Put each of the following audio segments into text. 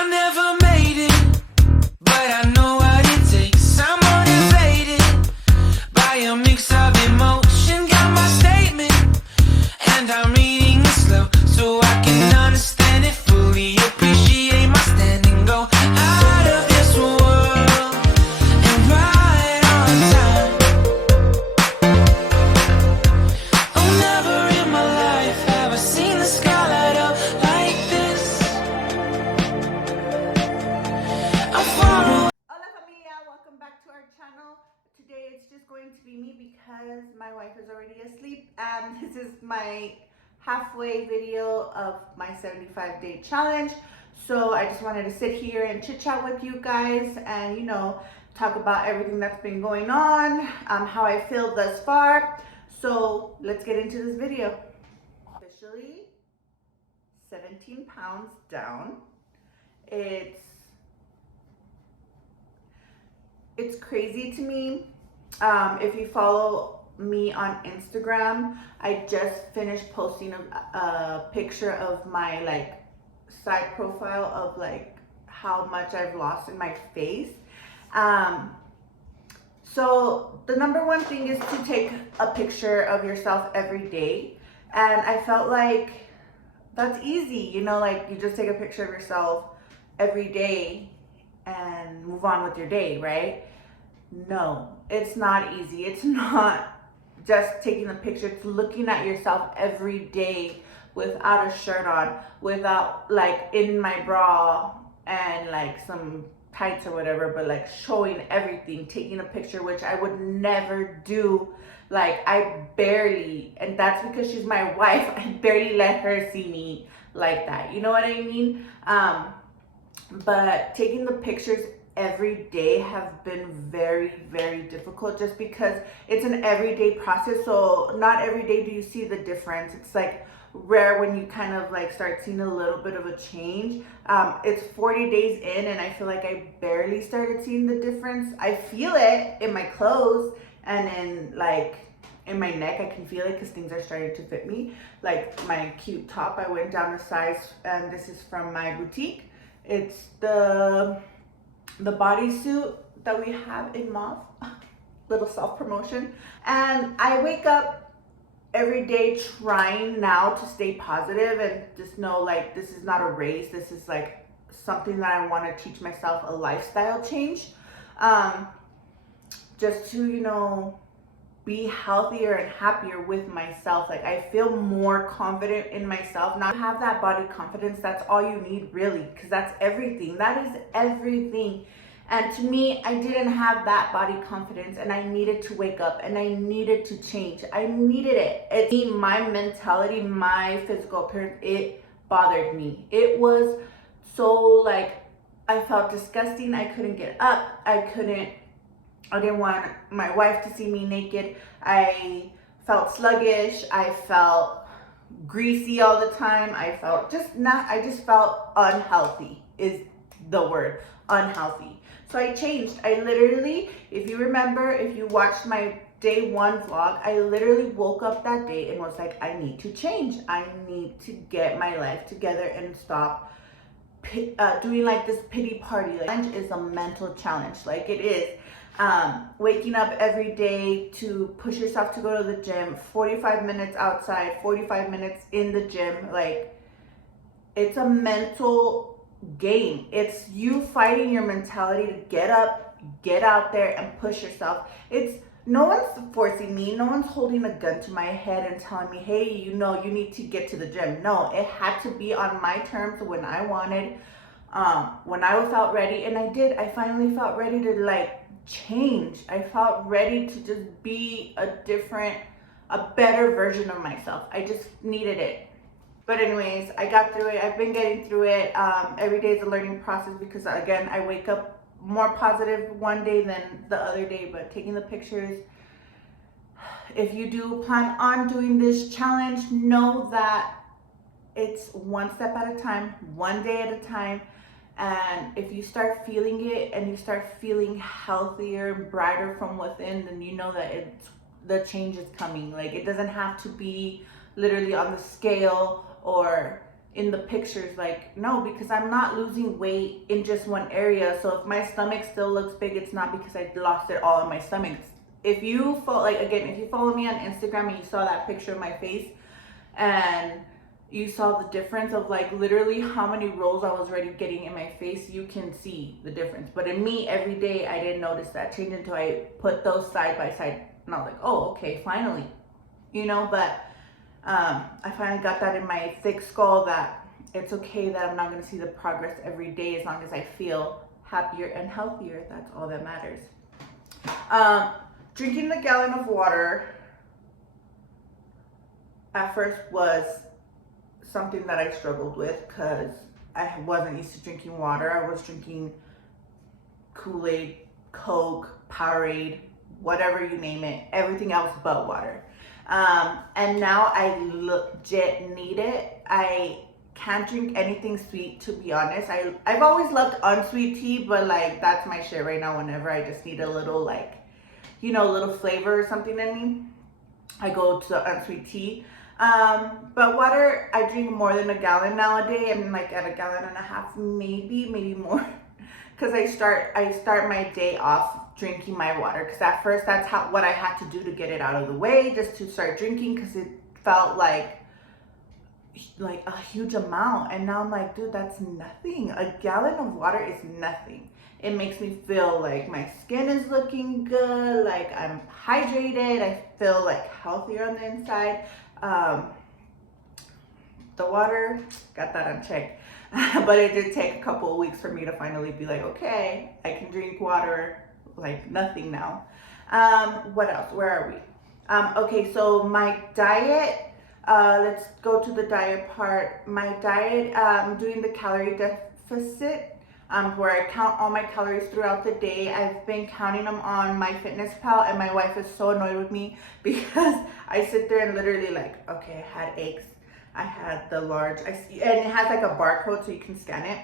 I never made it, but I know what it takes. I'm motivated by a mix of emotion. Got my statement, and I'm reading it slow so I can understand it fully. Appreciate my standing, go out of this world and right on time. Oh, never in my life have I seen the sky light up like this. I'm far away. Hola familia, welcome back to our channel. Today it's just going to be me because my wife is already asleep, and this is my halfway video of my 75-day challenge. So I just wanted to sit here and chit chat with you guys and talk about everything that's been going on, how I feel thus far. So let's get into this video. Officially 17 pounds down. It's crazy to me. If you follow me on Instagram, I just finished posting a picture of my side profile of how much I've lost in my face. So the number one thing is to take a picture of yourself every day, and I felt like that's easy, you just take a picture of yourself every day and move on with your day, right? No, it's not easy. It's not just taking a picture. It's looking at yourself every day without a shirt on, without in my bra and some tights or whatever, but showing everything, taking a picture, which I would never do. I barely, and that's because she's my wife, I barely let her see me like that. You know what I mean? But taking the pictures every day have been very, very difficult, just because it's an everyday process. So not every day do you see the difference. It's rare when you kind of start seeing a little bit of a change. It's 40 days in and I feel like I barely started seeing the difference. I feel it in my clothes and in my neck. I can feel it because things are starting to fit me. My cute top, I went down a size, and this is from my boutique. It's the bodysuit that we have in mauve. Little self-promotion. And I wake up every day trying now to stay positive and just know this is not a race. This is something that I want to teach myself, a lifestyle change. Just to be healthier and happier with myself. I feel more confident in myself now. Have that body confidence. That's all you need, really, because that's everything. That is everything. And to me, I didn't have that body confidence, and I needed to wake up and I needed to change. I needed it. It's my mentality, my physical appearance. It bothered me. It was so I felt disgusting. I couldn't get up. I didn't want my wife to see me naked. I felt sluggish. I felt greasy all the time. I just felt unhealthy is the word, unhealthy. So I changed. I literally, if you remember, if you watched my day one vlog, I literally woke up that day and was I need to change. I need to get my life together and stop doing this pity party. Challenge is a mental challenge. It is. Waking up every day to push yourself to go to the gym, 45 minutes outside, 45 minutes in the gym. It's a mental game. It's you fighting your mentality to get up, get out there and push yourself. No one's forcing me. No one's holding a gun to my head and telling me, hey, you need to get to the gym. No, it had to be on my terms, when I wanted, when I felt ready. And I did. I finally felt ready to change. I felt ready to just be a better version of myself. I just needed it. But anyways, I got through it. I've been getting through it. Every day is a learning process because, again, I wake up more positive one day than the other day. But taking the pictures, if you do plan on doing this challenge, know that it's one step at a time, one day at a time. And if you start feeling it and you start feeling healthier and brighter from within, then you know that the change is coming. It doesn't have to be literally on the scale or in the pictures. Like, no, because I'm not losing weight in just one area. So if my stomach still looks big, it's not because I lost it all in my stomach. If you follow, like, again, if you follow me on Instagram and you saw that picture of my face and you saw the difference of like literally how many rolls I was already getting in my face, you can see the difference. But in me, every day, I didn't notice that change until I put those side by side, and I was like, oh, okay, finally, you know. But I finally got that in my thick skull that it's okay that I'm not going to see the progress every day, as long as I feel happier and healthier. That's all that matters. Drinking the gallon of water at first was something that I struggled with because I wasn't used to drinking water. I was drinking Kool-Aid, Coke, Powerade, whatever you name it, everything else but water. And now I legit need it. I can't drink anything sweet, to be honest. I've always loved unsweet tea, but like that's my shit right now. Whenever I just need a little, like, you know, a little flavor or something in me, I go to the unsweet tea. But water, I drink more than a gallon nowadays. I'm like at a gallon and a half, maybe more. Cause I start my day off drinking my water. Cause at first that's what I had to do to get it out of the way, just to start drinking. Cause it felt like a huge amount. And now I'm like, dude, that's nothing. A gallon of water is nothing. It makes me feel like my skin is looking good. Like I'm hydrated. I feel like healthier on the inside. The water, got that unchecked. But it did take a couple of weeks for me to finally be like, okay, I can drink water like nothing now. What else? Where are we? Okay, so my diet, let's go to the diet part. My diet, I'm doing the calorie deficit, where I count all my calories throughout the day. I've been counting them on MyFitnessPal, and my wife is so annoyed with me because I sit there and literally like, okay, I had eggs, I had the large, and it has like a barcode so you can scan it.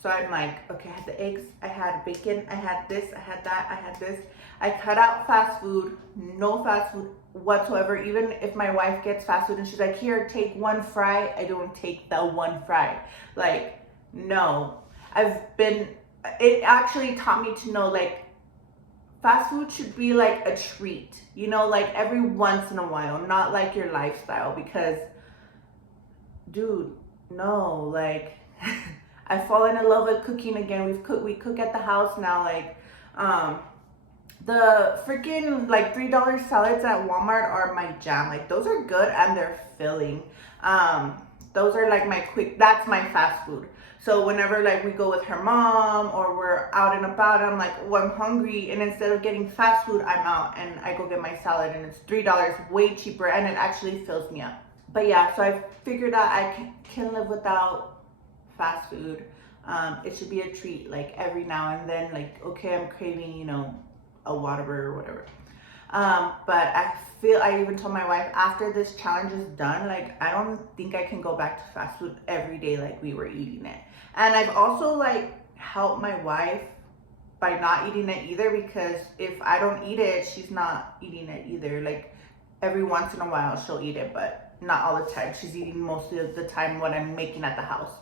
So I'm like, okay, I had the eggs, I had bacon, I had this, I had that, I had this. I cut out fast food, no fast food whatsoever. Even if my wife gets fast food and she's like, here, take one fry, I don't take the one fry. Like, no. It actually taught me to know, like, fast food should be like a treat, you know, like every once in a while, not like your lifestyle. Because, dude, no, like, I've fallen in love with cooking again. We cook at the house now. Like, the freaking like $3 salads at Walmart are my jam. Like, those are good and they're filling. Those are like that's my fast food. So whenever like we go with her mom or we're out and about, I'm like, oh, I'm hungry. And instead of getting fast food, I'm out and I go get my salad, and it's $3, way cheaper, and it actually fills me up. But yeah, so I figured out I can live without fast food. It should be a treat, like every now and then. Like, okay, I'm craving, you know, a Whataburger or whatever. But I even told my wife, after this challenge is done, like, I don't think I can go back to fast food every day like we were eating it. And I've also like helped my wife by not eating it either, because if I don't eat it, she's not eating it either. Like, every once in a while she'll eat it, but not all the time. She's eating most of the time what I'm making at the house.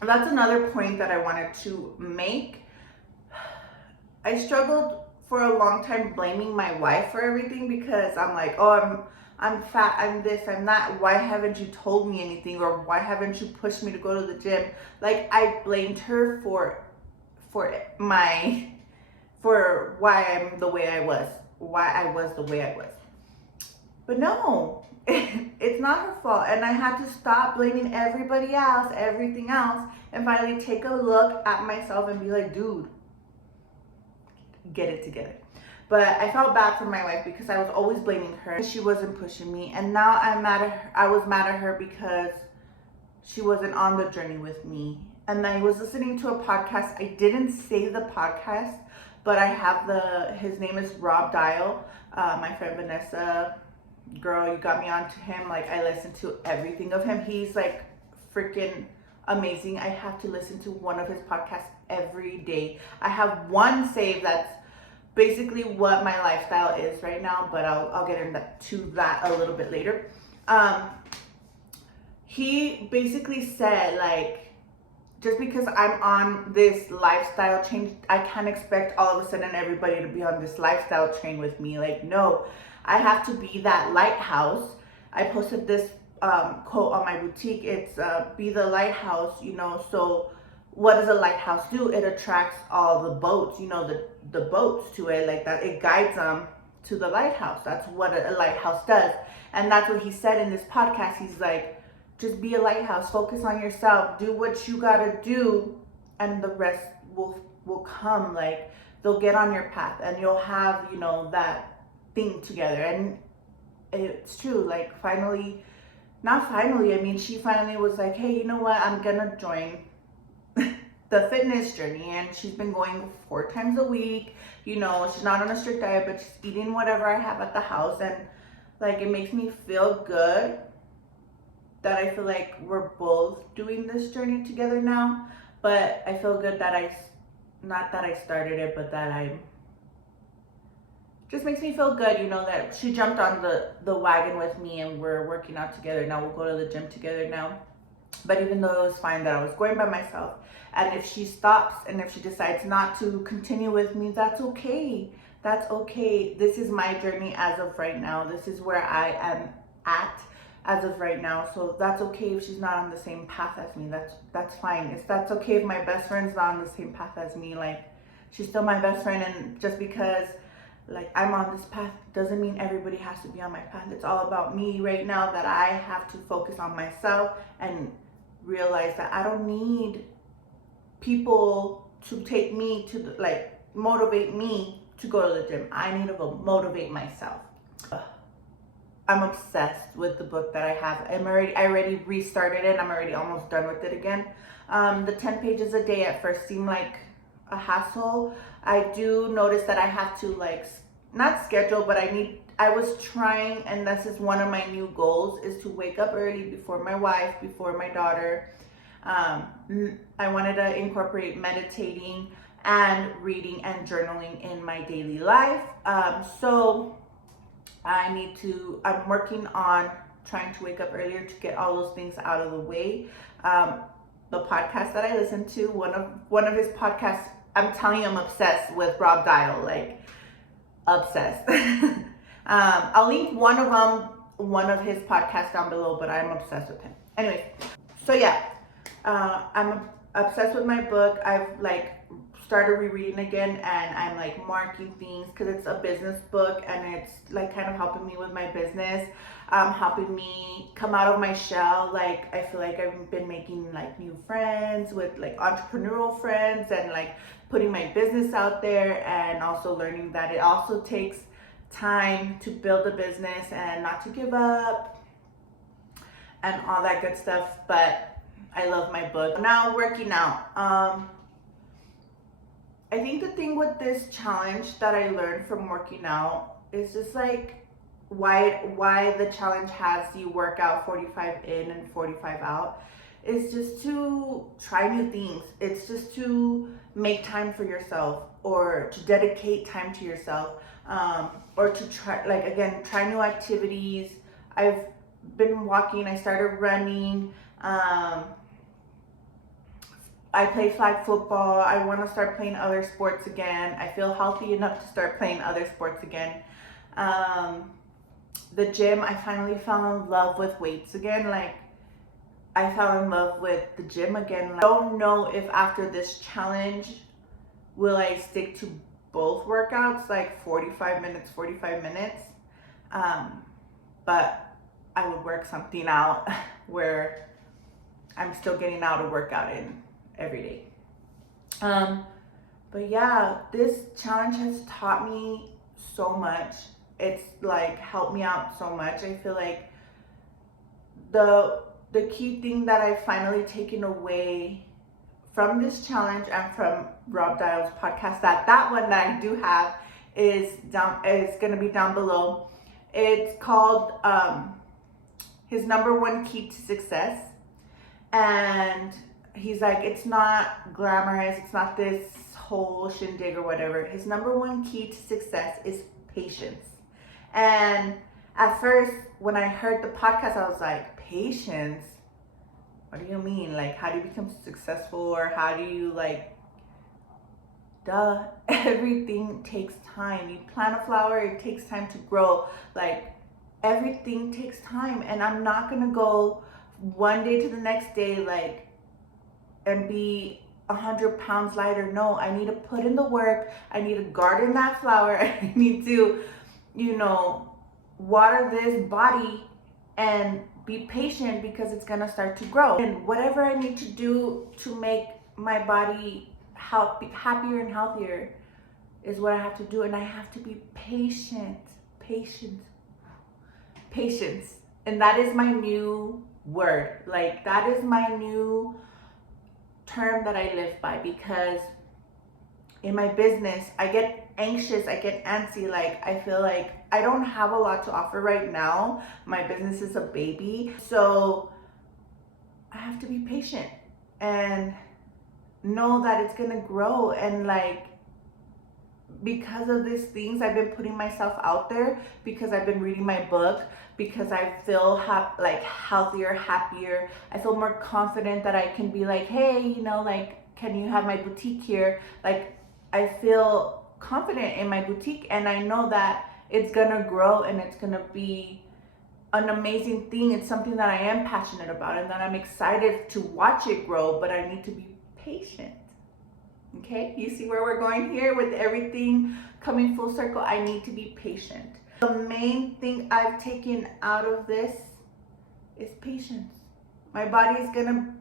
That's another point that I wanted to make. I struggled for a long time blaming my wife for everything, because I'm like, oh, I'm fat, I'm this, I'm that. Why haven't you told me anything? Or why haven't you pushed me to go to the gym? Like, I blamed her for why I'm the way I was, why I was the way I was. But no, it's not her fault. And I had to stop blaming everybody else, everything else, and finally take a look at myself and be like, dude, get it together. But I felt bad for my wife because I was always blaming her. She wasn't pushing me, and now I was mad at her because she wasn't on the journey with me. And I was listening to a podcast. I didn't save the podcast, but I have his name is Rob Dial. My friend Vanessa, girl, you got me onto him. Like, I listen to everything of him. He's like freaking amazing. I have to listen to one of his podcasts every day. I have one save that's basically what my lifestyle is right now, but I'll get into that a little bit later. he basically said, like, just because I'm on this lifestyle change, I can't expect all of a sudden everybody to be on this lifestyle train with me. Like, no, I have to be that lighthouse. I posted this quote on my boutique. It's be the lighthouse, you know. So what does a lighthouse do? It attracts all the boats, you know, the boats to it, like that. It guides them to the lighthouse. That's what a lighthouse does. And that's what he said in this podcast. He's like, just be a lighthouse, focus on yourself, do what you gotta do, and the rest will come. Like, they'll get on your path and you'll have, you know, that thing together. And it's true. Like, finally, not finally, I mean, she finally was like, hey, you know what, I'm gonna join the fitness journey. And she's been going 4 times a week. You know, she's not on a strict diet, but she's eating whatever I have at the house. And like, it makes me feel good that I feel like we're both doing this journey together now. But I feel good that not that I started it, but that just makes me feel good, you know, that she jumped on the wagon with me and we're working out together now. We'll go to the gym together now. But even though it was fine that I was going by myself, and if she stops and if she decides not to continue with me, that's okay. That's okay. This is my journey as of right now. This is where I am at as of right now. So that's okay if she's not on the same path as me. That's fine. That's okay if my best friend's not on the same path as me. Like, she's still my best friend, and just because like I'm on this path doesn't mean everybody has to be on my path. It's all about me right now, that I have to focus on myself and realize that I don't need people to take me to like motivate me to go to the gym. I need to go motivate myself. I'm obsessed with the book that I have. I already restarted it. I'm already almost done with it again. The 10 pages a day at first seemed like a hassle. I do notice that I have to like, not schedule, but I was trying, and this is one of my new goals, is to wake up early before my wife, before my daughter. I wanted to incorporate meditating and reading and journaling in my daily life. So I'm working on trying to wake up earlier to get all those things out of the way. The podcast that I listen to, one of his podcasts, I'm telling you, I'm obsessed with Rob Dial, like obsessed. I'll link one of his podcasts down below, but I'm obsessed with him. Anyways, so yeah, I'm obsessed with my book. I've like started rereading again, and I'm like marking things because it's a business book, and it's like kind of helping me with my business, helping me come out of my shell. Like, I feel like I've been making like new friends, with like entrepreneurial friends, and like putting my business out there, and also learning that it also takes time to build a business and not to give up and all that good stuff. But I love my book. Now, working out. I think the thing with this challenge that I learned from working out is just like why the challenge has you work out 45 in and 45 out is just to try new things. It's just to make time for yourself, or to dedicate time to yourself, or to try, like, again, try new activities. I've been walking, I started running, I play flag football. I want to start playing other sports again. I feel healthy enough to start playing other sports again. The gym, I finally fell in love with weights again. Like, I fell in love with the gym again. Like, I don't know if after this challenge, will I stick to both workouts, like 45 minutes, but I would work something out where I'm still getting out a workout in every day. But yeah, this challenge has taught me so much. It's like helped me out so much. I feel like the key thing that I've finally taken away from this challenge and from Rob Dial's podcast, that one that I do have is gonna be down below. It's called his number one key to success. And he's like, it's not glamorous, it's not this whole shindig or whatever. His number one key to success is patience. And at first, when I heard the podcast, I was like, patience? What do you mean? Like, how do you become successful, or how do you like, duh, everything takes time. You plant a flower, it takes time to grow. Like, everything takes time, and I'm not gonna go one day to the next day like and be 100 pounds lighter. No, I need to put in the work. I need to garden that flower. I need to, you know, water this body and be patient, because it's gonna start to grow. And whatever I need to do to make my body happier and healthier is what I have to do. And I have to be patient. Patience. And that is my new word. Like, that is my new term that I live by, because in my business, I get anxious, I get antsy. Like, I feel like I don't have a lot to offer right now. My business is a baby. So I have to be patient and know that it's gonna grow. And like, because of these things, I've been putting myself out there, because I've been reading my book, because I feel like healthier, happier. I feel more confident that I can be like, hey, you know, like, can you have my boutique here? Like, I feel confident in my boutique, and I know that it's gonna grow and it's gonna be an amazing thing. It's something that I am passionate about and that I'm excited to watch it grow, but I need to be patient. Okay, you see where we're going here with everything coming full circle? I need to be patient. The main thing I've taken out of this is patience. My body is gonna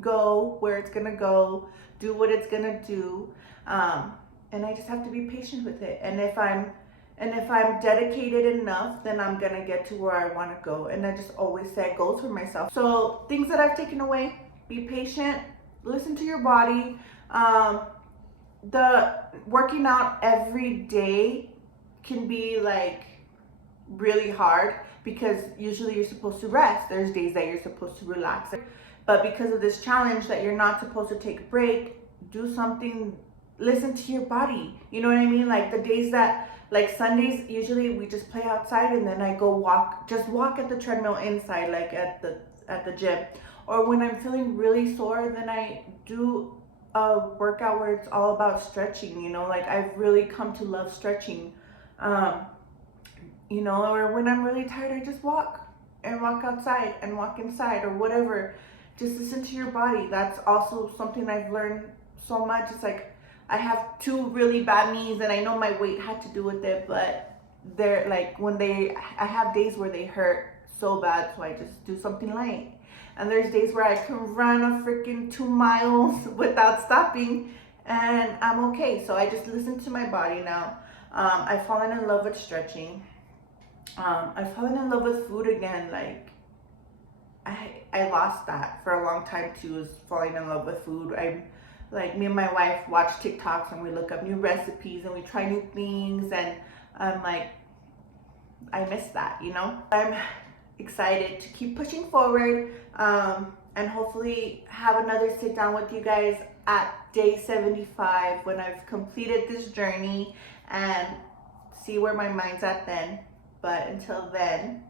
go where it's gonna go, do what it's gonna do, and I just have to be patient with it. And if I'm dedicated enough, then I'm gonna get to where I want to go. And I just always set goals for myself. So things that I've taken away: be patient, listen to your body. The working out every day can be like really hard, because usually you're supposed to rest. There's days that you're supposed to relax, but because of this challenge that you're not supposed to take a break, do something. Listen to your body, you know what I mean? Like, the days that, like Sundays, usually we just play outside, and then I go walk at the treadmill inside, like at the gym. Or when I'm feeling really sore, then I do a workout where it's all about stretching, you know. Like, I've really come to love stretching. You know, or when I'm really tired, I just walk outside and walk inside, or whatever. Just listen to your body. That's also something I've learned so much. It's like, I have 2 really bad knees, and I know my weight had to do with it, but they're like, I have days where they hurt so bad, so I just do something light. And there's days where I can run a freaking 2 miles without stopping, and I'm okay. So I just listen to my body now. I've fallen in love with stretching. I've fallen in love with food again. Like, I lost that for a long time too, is falling in love with food. Like, me and my wife watch TikToks, and we look up new recipes, and we try new things, and I'm like, I miss that, you know? I'm excited to keep pushing forward, and hopefully have another sit down with you guys at day 75, when I've completed this journey, and see where my mind's at then. But until then,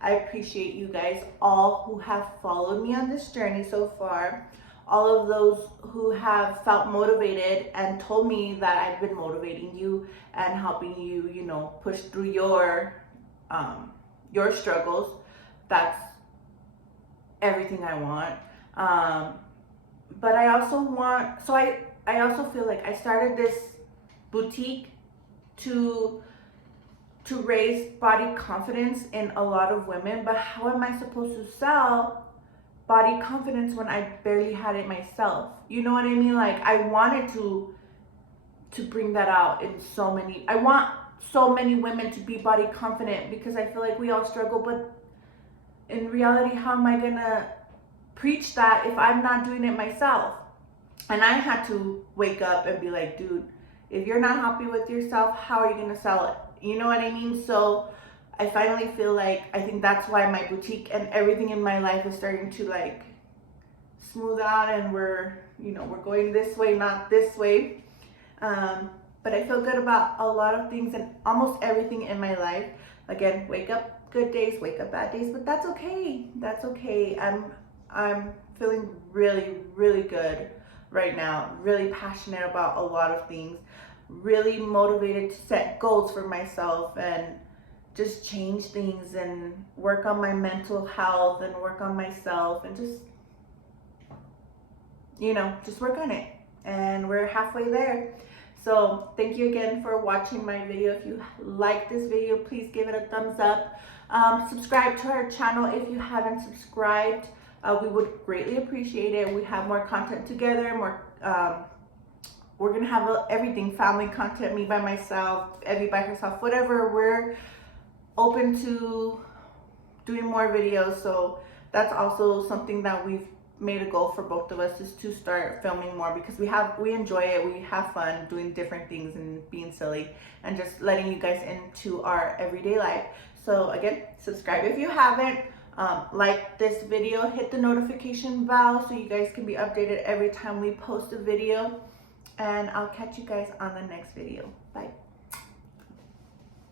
I appreciate you guys all who have followed me on this journey so far. All of those who have felt motivated and told me that I've been motivating you and helping you, you know, push through your struggles. That's everything I want. But I also want, so I also feel like I started this boutique to raise body confidence in a lot of women. But how am I supposed to sell body confidence when I barely had it myself? You know what I mean? Like, I wanted to bring that out in so many, I want so many women to be body confident, because I feel like we all struggle. But in reality, how am I gonna preach that if I'm not doing it myself? And I had to wake up and be like, dude, if you're not happy with yourself, how are you gonna sell it? You know what I mean? So I finally feel like, I think that's why my boutique and everything in my life is starting to like smooth out, and we're going this way, not this way. But I feel good about a lot of things and almost everything in my life. Again, wake up good days, wake up bad days, but that's okay. That's okay. I'm feeling really, really good right now. Really passionate about a lot of things. Really motivated to set goals for myself and just change things and work on my mental health and work on myself and just, just work on it. And we're halfway there. So thank you again for watching my video. If you like this video, please give it a thumbs up. Subscribe to our channel if you haven't subscribed. We would greatly appreciate it. We have more content together, we're gonna have everything, family content, me by myself, Evie by herself, whatever. We're open to doing more videos, so that's also something that we've made a goal for both of us, is to start filming more, because we enjoy it. We have fun doing different things and being silly and just letting you guys into our everyday life. So again, subscribe if you haven't. Like this video, hit the notification bell so you guys can be updated every time we post a video, and I'll catch you guys on the next video. Bye.